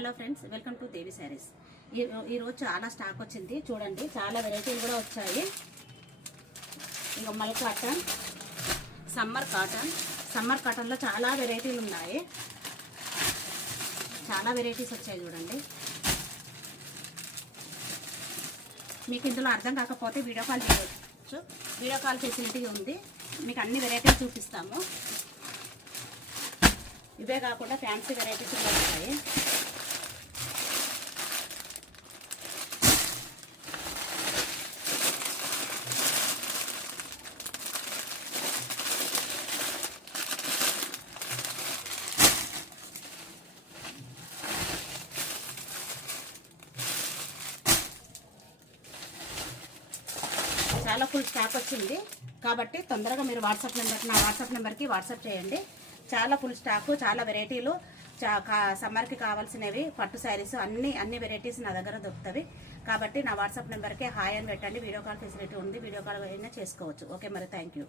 Hello friends, welcome to దేవి శారీస్. ఈరోజు చాలా stock వచ్చింది. చూడండి, చాలా వెరైటీలు కూడా వచ్చాయి. ఇంకా మల్ కాటన్, సమ్మర్ కాటన్లో చాలా వెరైటీలు ఉన్నాయి. చాలా వెరైటీస్ వచ్చాయి. చూడండి, మీకు ఇందులో అర్థం కాకపోతే వీడియో కాల్ చేయవచ్చు. వీడియో కాల్ ఫెసిలిటీ ఉంది. మీకు అన్ని వెరైటీలు చూపిస్తాము. ఇవే కాకుండా ఫ్యాన్సీ వెరైటీస్ కూడా ఉంటాయి. చాలా ఫుల్ స్టాక్ వచ్చింది కాబట్టి తొందరగా మీరు నా వాట్సాప్ నెంబర్కి వాట్సాప్ చేయండి. చాలా ఫుల్ స్టాకు, చాలా వెరైటీలు, సమ్మర్కి కావాల్సినవి పట్టు శారీస్ అన్ని వెరైటీస్ నా దగ్గర దొరుకుతాయి. కాబట్టి నా వాట్సాప్ నెంబర్కి హాయ్ అని పెట్టండి. వీడియో కాల్ ఫెసిలిటీ ఉంది. వీడియో కాల్ అయినా చేసుకోవచ్చు. ఓకే, మరి థ్యాంక్ యూ.